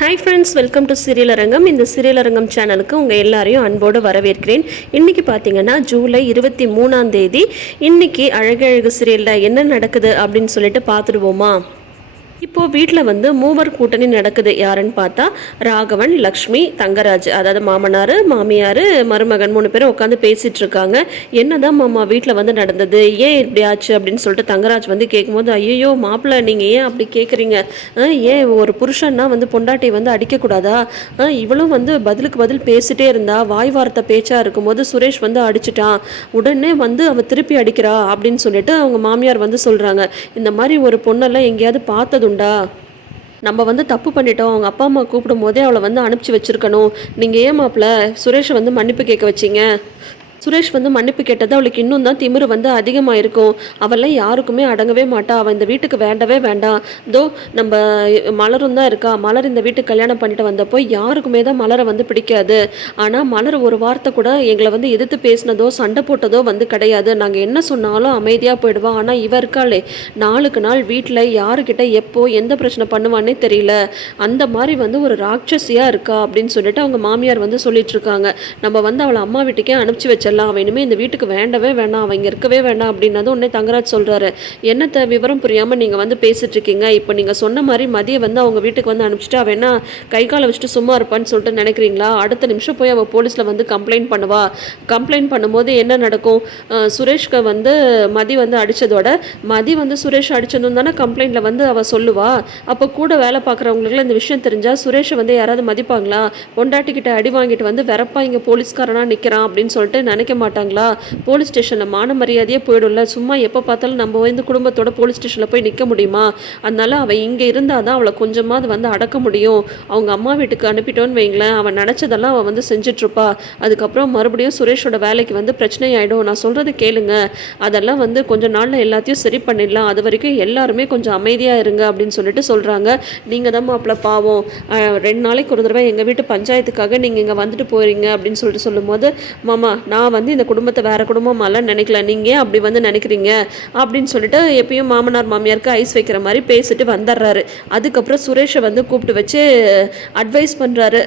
Hi friends, welcome to serial அரங்கம். இந்த serial அரங்கம் சேனலுக்கு உங்கள் எல்லாரையும் அன்போடு வரவேற்கிறேன். இன்றைக்கி பார்த்தீங்கன்னா ஜூலை 23ஆம் தேதி. இன்றைக்கி அழகழகு சீரியலில் என்ன நடக்குது அப்படின்னு சொல்லிட்டு பார்த்துடுவோமா? இப்போது வீட்டில் மூவர் கூட்டணி நடக்குது. யாருன்னு பார்த்தா ராகவன், லக்ஷ்மி, தங்கராஜ், அதாவது மாமனார், மாமியார், மருமகன் 3 பேரும் உட்காந்து பேசிகிட்டு இருக்காங்க. என்னதான் மாமா வீட்டில் நடந்தது, ஏன் இப்படி ஆச்சு அப்படின்னு சொல்லிட்டு தங்கராஜ் கேட்கும்போது, ஐயோ மாப்பிள்ளை நீங்கள் ஏன் அப்படி கேட்குறீங்க? ஏன் ஒரு புருஷன்னா பொண்டாட்டி அடிக்கக்கூடாதா? இவளும் பதிலுக்கு பதில் பேசிட்டே இருந்தா, வாய் வார்த்தை பேச்சாக இருக்கும்போது சுரேஷ் அடிச்சிட்டான், உடனே அவள் திருப்பி அடிக்கிறா அப்படின்னு சொல்லிட்டு அவங்க மாமியார் சொல்கிறாங்க. இந்த மாதிரி ஒரு பொண்ணெல்லாம் எங்கேயாவது பார்த்தது உண்டா? நம்ம தப்பு பண்ணிட்டோம், அவங்க அப்பா அம்மா கூப்பிடும் போதே அவளை அனுப்பிச்சி வச்சிருக்கணும். நீங்கள் ஏன் மாப்பிள்ள சுரேஷை மன்னிப்பு கேட்க வச்சிங்க? சுரேஷ் மன்னிப்பு கேட்டது அவளுக்கு இன்னும் தான் திமிரு அதிகமாக இருக்கும். அவெல்லாம் யாருக்குமே அடங்கவே மாட்டா. அவள் இந்த வீட்டுக்கு வேண்டவே வேண்டாம். தோ நம்ம மலரும் தான் இருக்கா. மலர் இந்த வீட்டுக்கு கல்யாணம் பண்ணிட்டு வந்தப்போ யாருக்குமே தான் மலரை பிடிக்காது. ஆனால் மலர் ஒரு வார்த்தை கூட எங்களை எதிர்த்து பேசினதோ சண்டை போட்டதோ கிடையாது. நாங்கள் என்ன சொன்னாலும் அமைதியாக போயிடுவா. ஆனால் இவ இருக்காளே, நாளுக்கு நாள் வீட்டில் யாருக்கிட்ட எப்போ எந்த பிரச்சனை பண்ணுவான்னே தெரியல. அந்த மாதிரி ஒரு ராட்சசியாக இருக்கா அப்படின்னு சொல்லிட்டு அவங்க மாமியார் சொல்லிட்டு இருக்காங்க. நம்ம அவளை அம்மா வீட்டுக்கே அனுப்பிச்சி வச்சிடலாம். அவன் இனிமேல் இந்த வீட்டுக்கு வேண்டவே வேண்டாம், அவங்க இருக்கவே வேண்டாம் அப்படின்னதும் உடனே தங்கராஜ் சொல்கிறாரு, என்னத்தை விவரம் புரியாமல் நீங்கள் பேசிட்டு இருக்கீங்க? இப்போ நீங்கள் சொன்ன மாதிரி மதியை அவங்க வீட்டுக்கு அனுப்பிச்சிட்டு அவன் என்ன கை காலை வச்சுட்டு சும்மா இருப்பான்னு சொல்லிட்டு நினைக்கிறீங்களா? அடுத்த நிமிஷம் போய் அவள் போலீஸில் கம்ப்ளைண்ட் பண்ணுவா. கம்ப்ளைண்ட் பண்ணும்போது என்ன நடக்கும்? சுரேஷ்க்கு மதி அடித்ததோட மதி சுரேஷ் அடித்ததும் தானே கம்ப்ளைண்ட்டில் அவள் சொல்லுவா. அப்போ கூட வேலை பார்க்குறவங்களுக்குலாம் இந்த விஷயம் தெரிஞ்சால் சுரேஷை யாராவது மதிப்பாங்களா? பொண்டாட்டிக்கிட்ட அடி வாங்கிட்டு வெறப்பா இங்கே போலீஸ்காரனா நிற்கிறான் அப்படின்னு சொல்லிட்டு நினைக்க மாட்டாங்களா? போலீஸ் ஸ்டேஷனில் மான மரியாதையே போயிடும்ல. சும்மா எப்போ பார்த்தாலும் நம்ம குடும்பத்தோட போலீஸ் ஸ்டேஷனில் போய் நிற்க முடியுமா? அதனால அவள் இங்கே இருந்தால் தான் அவளை கொஞ்சமாவது அடக்க முடியும். அவங்க அம்மா வீட்டுக்கு அனுப்பிட்டோன்னு வைங்களேன், அவன் நினச்சதெல்லாம் அவள் செஞ்சிட்ருப்பா. அதுக்கப்புறம் மறுபடியும் சுரேஷோட வேலைக்கு பிரச்சனை ஆகிடும். நான் சொல்கிறது கேளுங்க, அதெல்லாம் கொஞ்ச நாளில் எல்லாத்தையும் சரி பண்ணிடலாம். அது வரைக்கும் எல்லாருமே கொஞ்சம் அமைதியாக இருங்க அப்படின்னு சொல்லிட்டு சொல்கிறாங்க. நீங்கள் தான் மாப்பிள்ள பாவம், 2 நாளைக்கு ஒரு தடவை எங்கள் வீட்டு பஞ்சாயத்துக்காக நீங்கள் இங்கே வந்துட்டு போகிறீங்க அப்படின்னு சொல்லிட்டு சொல்லும்போது, மாமா நான் இந்த குடும்பத்தை வேறு குடும்பமாலாம் நினைக்கல, நீங்கள் ஏன் அப்படி நினைக்கிறீங்க அப்படின்னு சொல்லிட்டு எப்பயும் மாமனார் மாமியாருக்கு ஐஸ் வைக்கிற மாதிரி பேசிட்டு வந்துடுறாரு. அதுக்கப்புறம் சுரேஷை கூப்பிட்டு வச்சு அட்வைஸ் பண்ணுறாரு.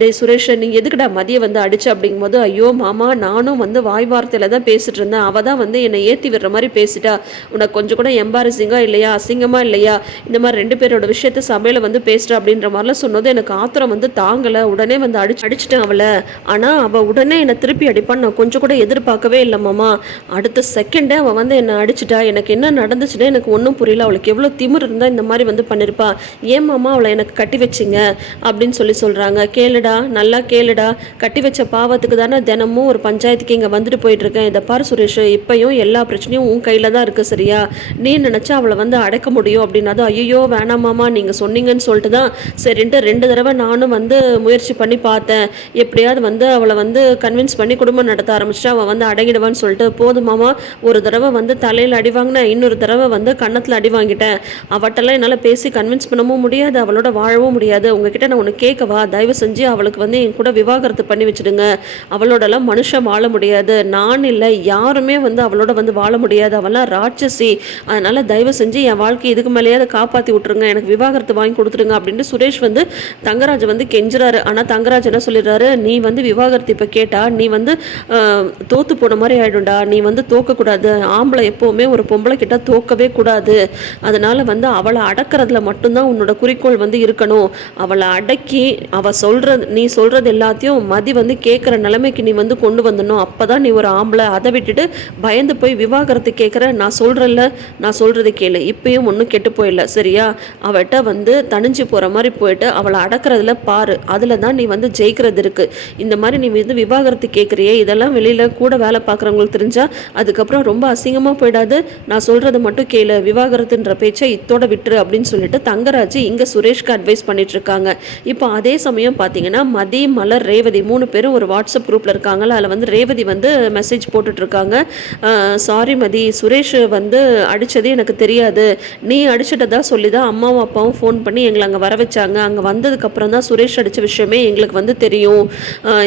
டே சுரேஷ், நீ எதுக்குடா மதியை அடிச்சு அப்படிங்கும்போது, ஐயோ மாமா நானும் வாய் வார்த்தையில் தான் பேசிட்டு இருந்தேன். அவள் தான் என்னை ஏற்றி விடுற மாதிரி பேசிட்டா. உனக்கு கொஞ்சம் கூட எம்பாரசிங்காக இல்லையா, அசிங்கமாக இல்லையா? இந்த மாதிரி 2 பேரோட விஷயத்த சபையில் பேசுகிறா அப்படின்ற மாதிரிலாம் சொன்னது எனக்கு ஆத்திரம் தாங்கலை. உடனே அடிச்சிட்டேன் அவளை. ஆனால் அவள் உடனே என்னை திருப்பி அடிப்பான்னு நான் கொஞ்சம் கூட எதிர்பார்க்கவே இல்லை மாமா. அடுத்த செகண்டே அவள் என்னை அடிச்சிட்டா. எனக்கு என்ன நடந்துச்சுன்னா எனக்கு ஒன்றும் புரியல. அவளுக்கு எவ்வளோ திமிர் இருந்தால் இந்த மாதிரி பண்ணியிருப்பா. ஏன் மாமா அவளை எனக்கு கட்டி வச்சிங்க அப்படின்னு சொல்கிறாங்க. கேளுடா, நல்லா கேளுடா, கட்டி வச்ச பாவத்துக்கு தானே தினமும் ஒரு பஞ்சாயத்துக்கு இங்கே வந்துட்டு போயிட்டுருக்கேன். இதை பாரு சுரேஷ், இப்பையும் எல்லா பிரச்சனையும் உன் கையில் தான் இருக்குது, சரியா? நீ நினச்சா அவளை அடக்க முடியும் அப்படின்னா, ஐயோ வேணாம் மாமா நீங்கள் சொன்னீங்கன்னு சொல்லிட்டு தான் சரின்ட்டு 2 தடவை நானும் முயற்சி பண்ணி பார்த்தேன். எப்படியாவது அவளை கன்வின்ஸ் பண்ணி குடும்பம் நடத்த ஆரம்பிச்சிட்டு அவன் அடங்கிடுவான்னு சொல்லிட்டு, போதுமாமா ஒரு தடவை தலையில் அடி வாங்கினேன், இன்னொரு தடவை கன்னத்தில் அடி வாங்கிட்டேன். அவட்டெல்லாம் என்னால் பேசி கன்வின்ஸ் பண்ணவும் முடியாது, அவளோட வாழவும் முடியாது. உங்ககிட்ட நான் ஒன்று கேட்கவா? தயவு செஞ்சு அவளுக்கு என் கூட விவாகரத்து பண்ணி வச்சுடுங்க. அவளோடலாம் மனுஷன் வாழ முடியாது. நான் இல்லை, யாருமே அவளோட வாழ முடியாது. அவெல்லாம் ராட்சசி. அதனால் தயவு செஞ்சு என் வாழ்க்கை இதுக்கு மேலேயாவது காப்பாற்றி விட்டுருங்க, எனக்கு விவாகரத்து வாங்கி கொடுத்துருங்க அப்படின்ட்டு சுரேஷ் தங்கராஜ் கெஞ்சுறாரு. ஆனால் தங்கராஜ் என்ன சொல்லிடுறாரு, நீ விவாகரத்து இப்போ கேட்டா நீ தோத்து போன மாதிரி ஆயிடும்டா. நீ தோக்கக்கூடாது. ஆம்பளை எப்போவுமே ஒரு பொம்பளை கிட்ட தோக்கவே கூடாது. அதனால அவளை அடக்கிறதுல மட்டும்தான் உன்னோட குறிக்கோள் இருக்கணும். அவளை அடக்கி நீ சொல்றது எல்லாத்தையும் மதி கேட்குற நிலைமைக்கு நீ கொண்டு வந்துடணும். அப்போதான் நீ ஒரு ஆம்பளை. அதை விட்டுட்டு பயந்து போய் விவாகரத்து கேட்குற. நான் சொல்கிறேன்ல, நான் சொல்கிறது கேளு. இப்பயும் ஒன்றும் கெட்டு போயிடல, சரியா? அவட்ட தணிஞ்சு போகிற மாதிரி போயிட்டு அவளை அடக்கிறதுல பாரு. அதில் தான் நீ ஜெயிக்கிறது இருக்குது. இந்த மாதிரி நீ விவாகரத்து கேட்குறியே, இதெல்லாம் வெளியில் கூட வேலை பார்க்குறவங்களுக்கு தெரிஞ்சால் அதுக்கப்புறம் ரொம்ப அசிங்கமாக போயிடாது. நான் சொல்கிறத மட்டும் கேளு, விவாகரத்துன்ற பேச்சை இத்தோட விட்டுரு அப்படின்னு சொல்லிட்டு தங்கராஜ் இங்கே சுரேஷ்க்கு அட்வைஸ் பண்ணிட்டுருக்காங்க. இப்போ அதே சமயம் பார்த்தீங்கன்னா மதி, மலர், ரேவதி 3 பேரும் ஒரு வாட்ஸ்அப் குரூப்பில் இருக்காங்களா. அதில் ரேவதி மெசேஜ் போட்டுட்ருக்காங்க. சாரி மதி, சுரேஷ் அடித்தது எனக்கு தெரியாது. நீ அடிச்சிட்டதா சொல்லி தான் அம்மாவும் அப்பாவும் ஃபோன் பண்ணி எங்களை அங்கே வர வச்சாங்க. அங்கே வந்ததுக்கப்புறம் தான் சுரேஷ் அடித்த விஷயமே எங்களுக்கு தெரியும்.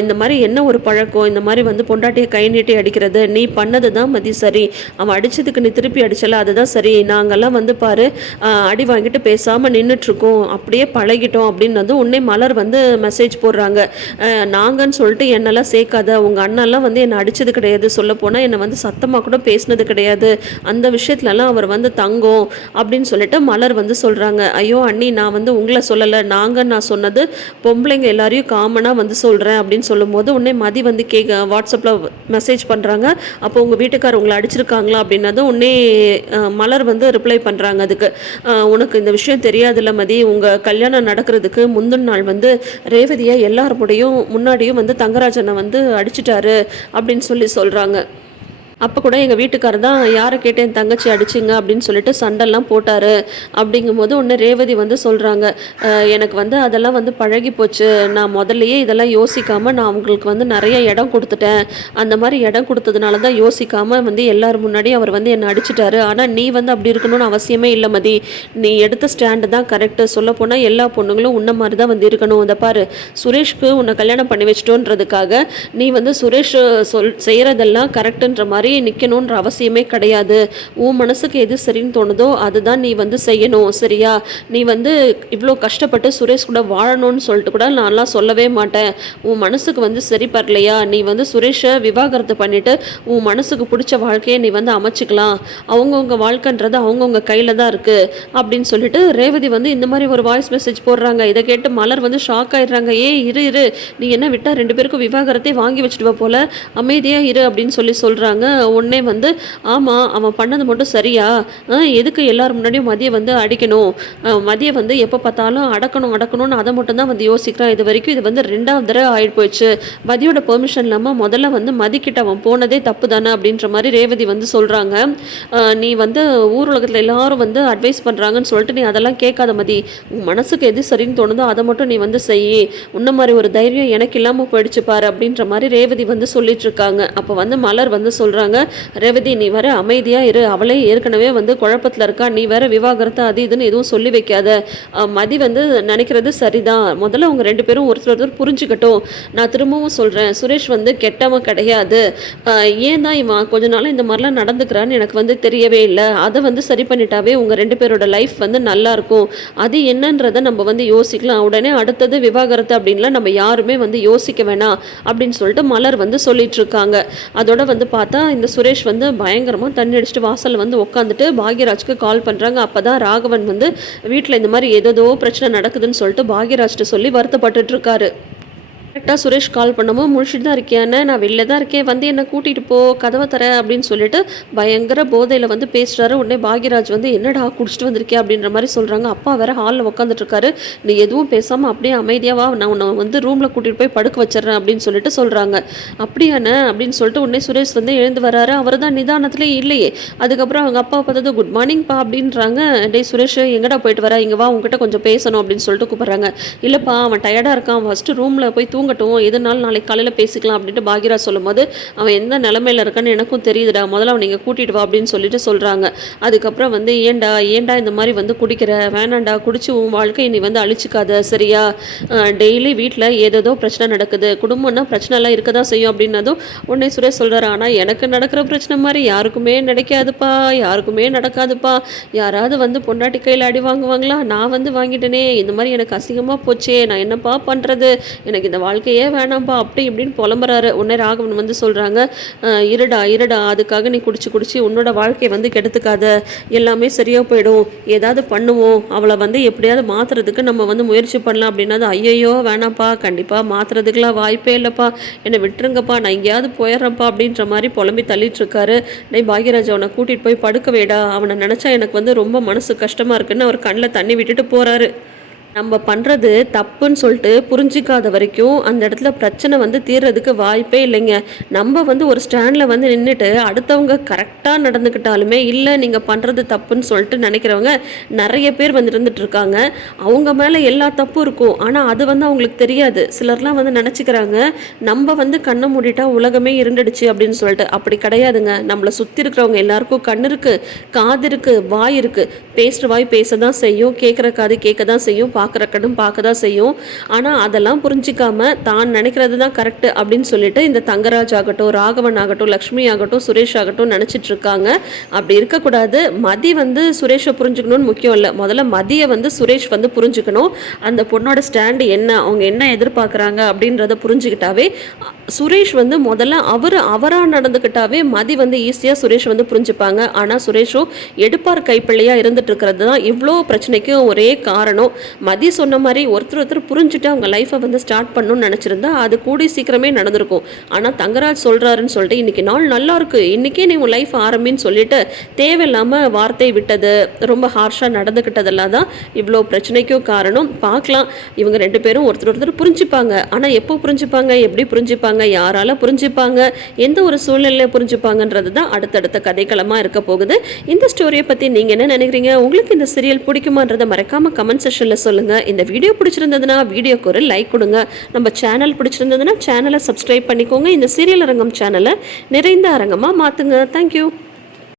இந்த மாதிரி என்ன ஒரு பழக்கம், இந்த மாதிரி பொண்டாட்டியை கை நீட்டி அடிக்கிறது? நீ பண்ணது தான் மதி சரி. அவன் அடிச்சதுக்கு நீ திருப்பி அடிச்சல, அதுதான் சரி. நாங்கெல்லாம் வந்து பாரு அடி வாங்கிட்டு பேசாமல் நின்றுட்டுருக்கோம், அப்படியே பழகிட்டோம் அப்படின்னு வந்து உன்னை மலர் வந்து மெசேஜ் போடுறாங்க. நாங்கன்னு சொல்லிட்டு என்னெல்லாம் சேர்க்காத, உங்கள் அண்ணெல்லாம் வந்து என்னை அடித்தது கிடையாது, சொல்லப்போனால் என்னை வந்து சத்தமாக கூட பேசினது கிடையாது, அந்த விஷயத்துலலாம் அவர் வந்து தங்கம் அப்படின்னு சொல்லிட்டு மலர் வந்து சொல்கிறாங்க. ஐயோ அண்ணி, நான் வந்து உங்களை சொல்லலை, நான் சொன்னது பொம்பளைங்க எல்லாரையும் காமனாக வந்து சொல்கிறேன் அப்படின்னு சொல்லும்போது உடனே மதி வந்து வாட்ஸ்அப்பில் மெசேஜ் பண்ணுறாங்க. அப்போ உங்கள் வீட்டுக்கார் உங்களை அடிச்சிருக்காங்களா அப்படின்னதும் உடனே மலர் வந்து ரிப்ளை பண்ணுறாங்க. அதுக்கு உனக்கு இந்த விஷயம் தெரியாதுல்ல மதி, உங்கள் கல்யாணம் நடக்கிறதுக்கு முந்தின நாள் வந்து ரேவதியை எல்லார் முன்னாடியும் வந்து தங்கராஜனை வந்து அடிச்சிட்டாரு அப்படின்னு சொல்கிறாங்க. அப்போ கூட எங்கள் வீட்டுக்காரர் தான் யாரை கேட்டு என் தங்கச்சி அடிச்சிங்க அப்படின்னு சொல்லிட்டு சண்டெல்லாம் போட்டார் அப்படிங்கும்போது ஒன்று ரேவதி வந்து சொல்கிறாங்க, எனக்கு வந்து அதெல்லாம் வந்து பழகி போச்சு, நான் முதல்லையே இதெல்லாம் யோசிக்காமல் நான் அவங்களுக்கு வந்து நிறைய இடம் கொடுத்துட்டேன், அந்த மாதிரி இடம் கொடுத்ததுனால தான் யோசிக்காமல் வந்து எல்லோரும் முன்னாடி அவர் வந்து என்னை அடிச்சிட்டாரு. ஆனால் நீ வந்து அப்படி இருக்கணும்னு அவசியமே இல்லை மதி, நீ எடுத்த ஸ்டாண்டு தான் கரெக்டு. சொல்லப்போனால் எல்லா பொண்ணுங்களும் உன்ன மாதிரி தான் வந்து இருக்கணும். அதை பாரு, சுரேஷ்க்கு உன்னை கல்யாணம் பண்ணி வச்சிட்டோன்றதுக்காக நீ வந்து சுரேஷ் செய்கிறதெல்லாம் கரெக்டுன்ற மாதிரி நிற்கணுன்ற அவசியமே கிடையாது. உன் மனசுக்கு எது சரின்னு தோணுதோ அதுதான் நீ வந்து செய்யணும், சரியா? நீ வந்து இவ்வளோ கஷ்டப்பட்டு சுரேஷ் கூட வாழணும்னு சொல்லிட்டு கூட நான்லாம் சொல்லவே மாட்டேன். உன் மனசுக்கு வந்து சரி பரலையா, நீ வந்து சுரேஷை விவாகரத்து பண்ணிவிட்டு உன் மனசுக்கு பிடிச்ச வாழ்க்கையை நீ வந்து அமைச்சிக்கலாம். அவங்கவுங்க வாழ்க்கைன்றது அவங்கவுங்க கையில் தான் இருக்குது அப்படின்னு சொல்லிட்டு ரேவதி வந்து இந்த மாதிரி ஒரு வாய்ஸ் மெசேஜ் போடுறாங்க. இதை கேட்டு மலர் வந்து ஷாக் ஆயிடுறாங்க. இரு நீ என்ன விட்டா 2 பேருக்கும் விவாகரத்தை வாங்கி வச்சுடுவ போல, அமைதியாக இரு அப்படின்னு சொல்கிறாங்க. உடனே வந்து ஆமாம், அவன் பண்ணது மட்டும் சரியா, எதுக்கு எல்லாரும் முன்னாடியும் மதியை வந்து அடிக்கணும், மதியை வந்து எப்போ பார்த்தாலும் அடக்கணும்னு அதை மட்டும் தான் வந்து யோசிக்கிறான். இது வரைக்கும் இது வந்து 2வது தடவை ஆகிட்டு போயிடுச்சு. மதியோட பெர்மிஷன் இல்லாமல் முதல்ல வந்து மதிக்கிட்ட அவன் போனதே தப்பு தானே அப்படின்ற மாதிரி ரேவதி வந்து சொல்கிறாங்க. நீ வந்து ஊர் உலகத்தில் எல்லாரும் வந்து அட்வைஸ் பண்ணுறாங்கன்னு சொல்லிட்டு நீ அதெல்லாம் கேட்காத மதி, உன் மனசுக்கு எது சரின்னு தோணுதோ அதை மட்டும் நீ வந்து செய், உன்ன மாதிரி ஒரு தைரியம் எனக்கு இல்லாமல் போயிடுச்சு பாரு அப்படின்ற மாதிரி ரேவதி வந்து சொல்லிட்டு இருக்காங்க. அப்போ வந்து மலர் வந்து சொல்கிறாங்க, ரேவதி நீ வேற அமைதியாக இரு, அவளே ஏற்கனவே வந்து குழப்பத்தில் இருக்கா, நீ வேற விவாகரத்து அது இதுன்னு எதுவும் சொல்லி வைக்காத, மதி வந்து நினைக்கிறது சரிதான், முதல்ல அவங்க 2 பேரும் ஒருத்தர் புரிஞ்சுக்கட்டும். நான் திரும்பவும் சொல்கிறேன், சுரேஷ் வந்து கெட்டவன் கிடையாது, ஏன் தான் இவன் கொஞ்ச நாள் இந்த மாதிரிலாம் நடந்துக்கிறான்னு எனக்கு வந்து தெரியவே இல்லை, அதை வந்து சரி பண்ணிட்டாவே உங்கள் 2 பேரோட லைஃப் வந்து நல்லாயிருக்கும், அது என்னன்றதை நம்ம வந்து யோசிக்கலாம், உடனே அடுத்தது விவாகரத்து அப்படின்லாம் நம்ம யாருமே வந்து யோசிக்க வேணாம் அப்படின்னு சொல்லிட்டு மலர் வந்து சொல்லிட்டு இருக்காங்க. அதோட வந்து பார்த்தா இந்த சுரேஷ் வந்து பயங்கரமாக தண்ணி அடிச்சுட்டு வாசலில் வந்து உட்காந்துட்டு பாக்யராஜ்க்கு கால் பண்ணுறாங்க. அப்போ தான் ராகவன் வந்து வீட்டில் இந்த மாதிரி ஏதோ பிரச்சனை நடக்குதுன்னு சொல்லிட்டு பாக்யராஜ்கிட்ட சொல்லி வருத்தப்பட்டுட்டு இருக்காரு. கரெக்டாக சுரேஷ் கால் பண்ணவும் முடிச்சுட்டு தான் இருக்கியானே, நான் வெளில தான் இருக்கேன், வந்து என்னை கூட்டிகிட்டு போ, கதவை தர அப்படின்னு சொல்லிட்டு பயங்கர போதையில் வந்து பேசுகிறாரு. உடனே பாக்யராஜ் வந்து என்னடா குடிச்சிட்டு வந்திருக்கேன் அப்படின்ற மாதிரி சொல்கிறாங்க. அப்பா வேற ஹாலில் உட்காந்துட்ருக்காரு. நீ எதுவும் பேசாமல் அப்படியே அமைதியாவா, நான் உன்னை வந்து ரூமில் கூட்டிகிட்டு போய் படுக்க வச்சிடறேன் அப்படின்னு சொல்லிட்டு சொல்கிறாங்க. அப்படியானே அப்படின்னு சொல்லிட்டு உடனே சுரேஷ் வந்து எழுந்து வராரு. அவர் தான் நிதானத்திலே இல்லையே. அதுக்கப்புறம் அவங்க அப்பா பார்த்தது குட் மார்னிங்ப்பா அப்படின்றாங்க. டே சுரேஷ் எங்கடா போயிட்டு வர, இங்கே வா உங்ககிட்ட கொஞ்சம் பேசணும் அப்படின்னு சொல்லிட்டு கூப்பிட்றாங்க. இல்லைப்பா அவன் டயர்டாக இருக்கான், ஃபஸ்ட்டு ரூமில் போய் தூங்கட்டும், எதுனாலும் நாளைக்கு காலையில் பேசிக்கலாம் அப்படின்ட்டு பாக்யராஜ் சொல்லும்போது அவன் எந்த நிலமையில இருக்கான்னு எனக்கும் தெரியுதுடா, முதல்ல அவன் நீங்கள் கூட்டிகிட்டு வா அப்படின்னு சொல்லிட்டு சொல்கிறாங்க. அதுக்கப்புறம் வந்து ஏன்டா இந்த மாதிரி வந்து குடிக்கிற, வேணாண்டா, குடிச்சு உன் வாழ்க்கையை நீ வந்து அழிச்சிக்காத, சரியா? டெய்லி வீட்டில் ஏதோ பிரச்சனை நடக்குது, குடும்பம்னா பிரச்சனைலாம் இருக்க தான் செய்யும் அப்படின்னதும் உடனே சுரேஷ் சொல்கிறாரு, ஆனால் எனக்கு நடக்கிற பிரச்சனை மாதிரி யாருக்குமே நடக்காதுப்பா, யாராவது வந்து பொண்டாட்டி கையில் அடி வாங்குவாங்களா, நான் வந்து வாங்கிட்டேனே, இந்த மாதிரி எனக்கு அசிங்கமாக போச்சே, நான் என்னப்பா பண்ணுறது, எனக்கு இந்த வாழ்க்கையே வேணாம்ப்பா அப்படி இப்படின்னு புலம்புறாரு. உடனே ராகவன் வந்து சொல்கிறாங்க, இருடா அதுக்காக நீ குடிச்சு உன்னோட வாழ்க்கையை வந்து கெடுத்துக்காத, எல்லாமே சரியாக போயிடும், ஏதாவது பண்ணுவோம், அவளை வந்து எப்படியாவது மாற்றுறதுக்கு நம்ம வந்து முயற்சி பண்ணலாம் அப்படின்னா, ஐயையோ வேணாம்ப்பா, கண்டிப்பாக மாற்றுறதுக்கெலாம் வாய்ப்பே இல்லைப்பா, என்னை விட்டுருங்கப்பா, நான் எங்கேயாவது போயிடுறேன்ப்பா அப்படின்ற மாதிரி புலம்பி தள்ளிட்டு இருக்காரு. பாக்யராஜ் அவனை கூட்டிகிட்டு போய் படுக்க வேடா, அவனை நினச்சா எனக்கு வந்து ரொம்ப மனசு கஷ்டமாக இருக்குன்னு அவர் கண்ணில் தண்ணி விட்டுட்டு போகிறாரு. நம்ம பண்ணுறது தப்புன்னு சொல்லிட்டு புரிஞ்சிக்காத வரைக்கும் அந்த இடத்துல பிரச்சனை வந்து தீர்றதுக்கு வாய்ப்பே இல்லைங்க. நம்ம வந்து ஒரு ஸ்டாண்டில் வந்து நின்றுட்டு அடுத்தவங்க கரெக்டாக நடந்துக்கிட்டாலுமே இல்லை நீங்கள் பண்ணுறது தப்புன்னு சொல்லிட்டு நினைக்கிறவங்க நிறைய பேர் வந்து இருந்துட்டு இருக்காங்க. அவங்க மேலே எல்லா தப்பும் இருக்கும், ஆனால் அது வந்து அவங்களுக்கு தெரியாது. சிலர்லாம் வந்து நினச்சிக்கிறாங்க நம்ம வந்து கண்ணை மூடிட்டா உலகமே இருந்துடுச்சு அப்படின்னு சொல்லிட்டு. அப்படி கிடையாதுங்க. நம்மளை சுற்றி இருக்கிறவங்க எல்லாருக்கும் கண் இருக்குது, காது இருக்குது, வாய் இருக்குது. பேசுகிற வாய் பேச தான் செய்யும், கேட்குற காது கேட்க தான் செய்யும், பார்க்குறக்கணும் பார்க்க தான் செய்யும். ஆனால் அதெல்லாம் புரிஞ்சிக்காம தான் நினைக்கிறது தான் கரெக்டு அப்படின்னு சொல்லிட்டு இந்த தங்கராஜ் ஆகட்டும், ராகவன் ஆகட்டும், லக்ஷ்மி ஆகட்டும், சுரேஷ் ஆகட்டும் நினச்சிட்டு இருக்காங்க. அப்படி இருக்கக்கூடாது. மதி வந்து சுரேஷை புரிஞ்சுக்கணும்னு முக்கியம் இல்லை, முதல்ல மதியை வந்து சுரேஷ் வந்து புரிஞ்சுக்கணும். அந்த பொண்ணோட ஸ்டாண்டு என்ன, அவங்க என்ன எதிர்பார்க்குறாங்க அப்படின்றத புரிஞ்சுக்கிட்டாவே சுரேஷ் வந்து முதல்ல அவராக நடந்துக்கிட்டாவே மதி வந்து ஈஸியாக சுரேஷ் வந்து புரிஞ்சுப்பாங்க. ஆனால் சுரேஷும் எடுப்பார் கைப்பிள்ளையாக இருந்துட்டு இருக்கிறது தான் இவ்வளோ பிரச்சனைக்கும் ஒரே காரணம். மதி சொன்ன மாதிரி ஒருத்தர் புரிஞ்சுட்டு அவங்க லைஃப்பை வந்து ஸ்டார்ட் பண்ணணும்னு நினச்சிருந்தா அது கூடி சீக்கிரமே நடந்திருக்கும். ஆனால் தங்கராஜ் சொல்கிறாருன்னு சொல்லிட்டு இன்றைக்கி நாள் நல்லா இருக்கு, இன்றைக்கே நீ உன் லைஃப் ஆரம்பின்னு சொல்லிட்டு தேவையில்லாமல் வார்த்தை விட்டது, ரொம்ப ஹார்ஷாக நடந்துக்கிட்டதெல்லாம் தான் இவ்வளோ பிரச்சனைக்கும் காரணம். பார்க்கலாம், இவங்க 2 பேரும் ஒருத்தர் புரிஞ்சுப்பாங்க. ஆனால் எப்போ புரிஞ்சுப்பாங்க, எப்படி புரிஞ்சுப்பாங்க, யாரால புரிஞ்சுப்பாங்க, எந்த ஒரு சூழ்நிலையில் புரிஞ்சுப்பாங்கன்றது தான் அடுத்தடுத்த கதைக்களமாக இருக்க போகுது. இந்த ஸ்டோரியை பற்றி நீங்கள் என்ன நினைக்கிறீங்க? உங்களுக்கு இந்த சீரியல் பிடிக்குமான்றதை மறக்காமல் கமெண்ட் செக்ஷனில் சொல்லுங்கள். இந்த வீடியோ பிடிச்சிருந்ததுன்னா வீடியோக்கு ஒரு லைக் கொடுங்க. நம்ம சேனல் பிடிச்சிருந்ததுன்னா சேனலை சப்ஸ்கிரைப் பண்ணிக்கோங்க. இந்த சீரியல் அரங்கம் சேனலை நிறைந்த அரங்கமாக மாற்றுங்க. தேங்க்யூ.